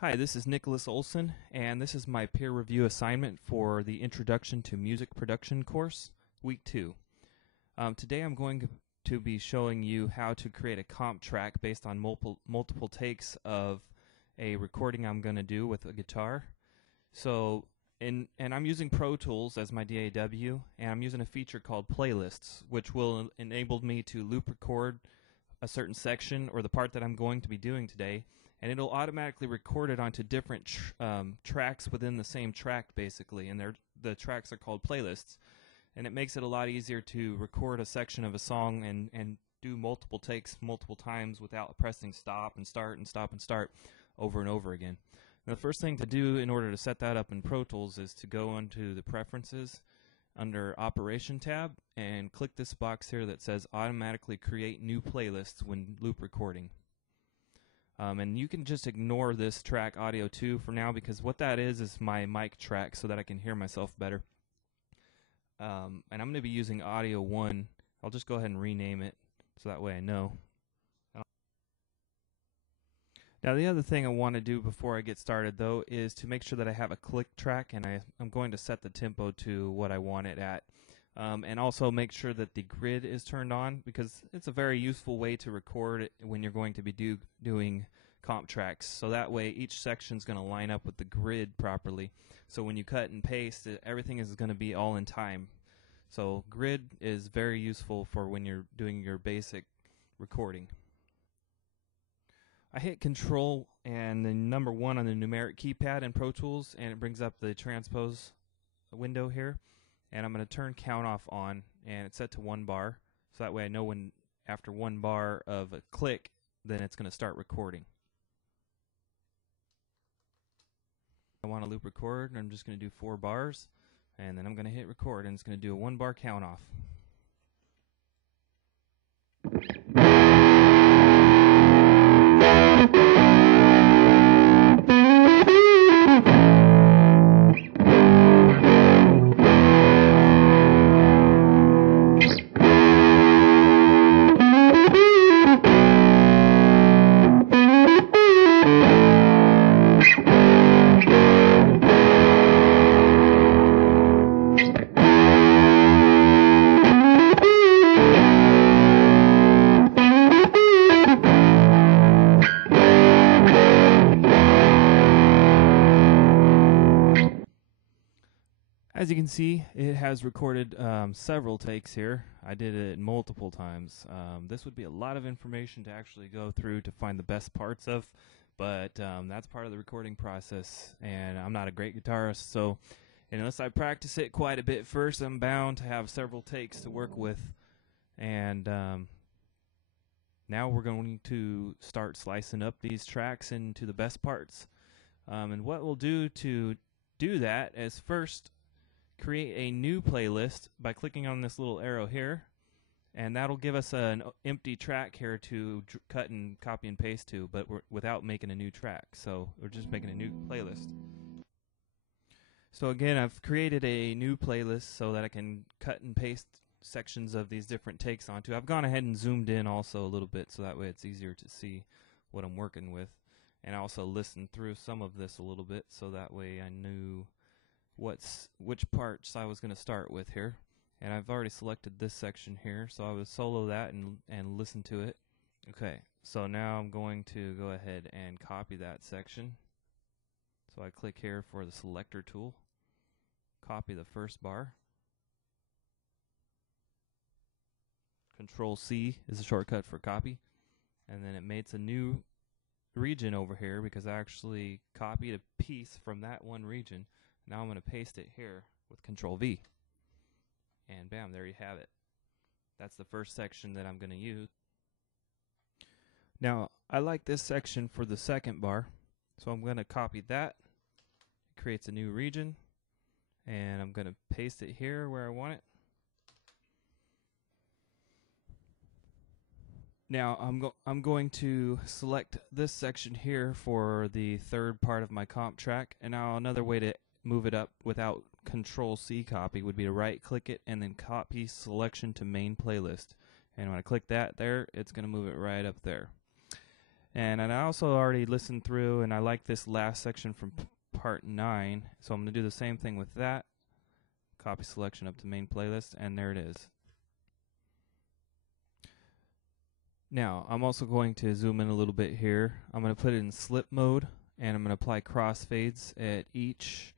Hi, this is Nicholas Olson, and this is my peer review assignment for the Introduction to Music Production course, Week 2. Today I'm going to be showing you how to create a comp track based on multiple takes of a recording I'm going to do with a guitar. And I'm using Protools as my DAW, and I'm using a feature called playlists, which will enable me to loop record a certain section or the part that I'm going to be doing today, and it'll automatically record it onto different tracks within the same track, basically, and the tracks are called playlists. And it makes it a lot easier to record a section of a song and do multiple takes multiple times without pressing stop and start and stop and start over and over again. Now, the first thing to do in order to set that up in Pro Tools is to go into the Preferences under Operation tab and click this box here that says Automatically Create New Playlists when loop recording. And you can just ignore this track Audio 2 for now, because what that is my mic track so that I can hear myself better. And I'm going to be using Audio 1. I'll just go ahead and rename it so that way I know. Now, the other thing I want to do before I get started, though, is to make sure that I have a click track, and I'm going to set the tempo to what I want it at. And also make sure that the grid is turned on, because it's a very useful way to record it when you're going to be doing comp tracks. So that way each section is going to line up with the grid properly. So when you cut and paste, everything is going to be all in time. So grid is very useful for when you're doing your basic recording. I hit Control and the number 1 on the numeric keypad in Pro Tools, and it brings up the transpose window here. And I'm going to turn count off on, and it's set to 1 bar, so that way I know when after 1 bar of a click, then it's going to start recording. I want to loop record, and I'm just going to do 4 bars, and then I'm going to hit record, and it's going to do a 1 bar count off. As you can see, it has recorded several takes here. I did it multiple times. This would be a lot of information to actually go through to find the best parts of, but that's part of the recording process, and I'm not a great guitarist, so unless I practice it quite a bit first, I'm bound to have several takes to work with. And now we're going to start slicing up these tracks into the best parts. And what we'll do to do that is first create a new playlist by clicking on this little arrow here, and that'll give us an empty track here to cut and copy and paste to, but without making a new track. So we're just making a new playlist. So again, I've created a new playlist so that I can cut and paste sections of these different takes onto. I've gone ahead and zoomed in also a little bit so that way it's easier to see what I'm working with, and I also listened through some of this a little bit so that way I knew which parts I was going to start with here. And I've already selected this section here, so I would solo that and listen to it. Okay, so now I'm going to go ahead and copy that section. So I click here for the selector tool, copy the first bar. Control C is a shortcut for copy, and then it makes a new region over here because I actually copied a piece from that one region. Now I'm going to paste it here with Control V. And bam, there you have it. That's the first section that I'm going to use. Now, I like this section for the second bar, so I'm going to copy that. It creates a new region, and I'm going to paste it here where I want it. Now, I'm going to select this section here for the third part of my comp track, and now another way to move it up without Control C copy would be to right click it and then copy selection to main playlist. And when I click that there, it's going to move it right up there. And I also already listened through, and I like this last section from part 9, so I'm going to do the same thing with that. Copy selection up to main playlist, and there it is. Now, I'm also going to zoom in a little bit here. I'm going to put it in slip mode, and I'm going to apply crossfades at each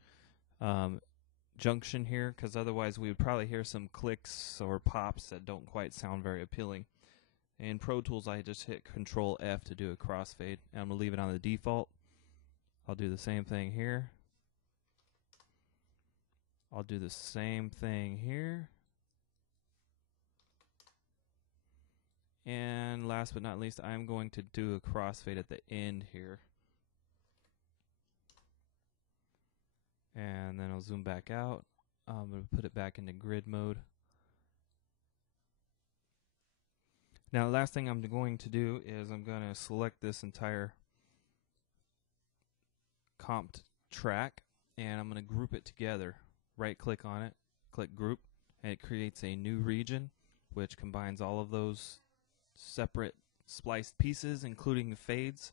junction here, because otherwise we would probably hear some clicks or pops that don't quite sound very appealing. In Pro Tools, I just hit Control F to do a crossfade, and I'm going to leave it on the default. I'll do the same thing here. I'll do the same thing here. And last but not least, I'm going to do a crossfade at the end here. And then I'll zoom back out. I'm going to put it back into grid mode. Now, the last thing I'm going to do is I'm going to select this entire comped track, and I'm going to group it together. Right-click on it, click Group, and it creates a new region, which combines all of those separate spliced pieces, including the fades,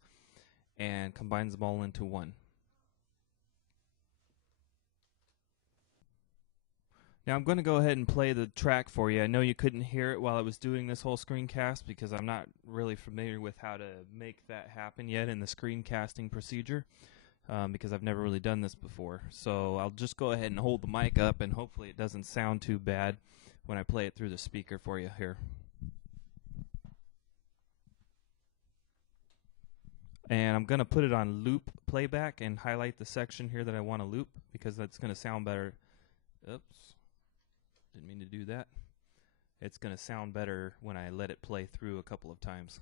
and combines them all into one. Now I'm going to go ahead and play the track for you. I know you couldn't hear it while I was doing this whole screencast because I'm not really familiar with how to make that happen yet in the screencasting procedure because I've never really done this before. So I'll just go ahead and hold the mic up, and hopefully it doesn't sound too bad when I play it through the speaker for you here. And I'm going to put it on loop playback and highlight the section here that I want to loop because that's going to sound better. Oops. Didn't mean to do that. It's going to sound better when I let it play through a couple of times.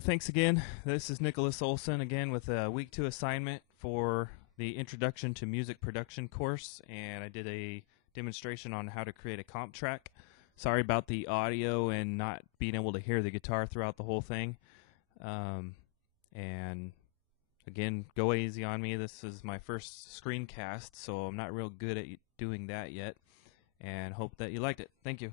Thanks again. This is Nicholas Olson again with a week 2 assignment for the Introduction to Music Production course, and I did a demonstration on how to create a comp track. Sorry about the audio and not being able to hear the guitar throughout the whole thing. And again, go easy on me. This is my first screencast, so I'm not real good at doing that yet, and hope that you liked it. Thank you.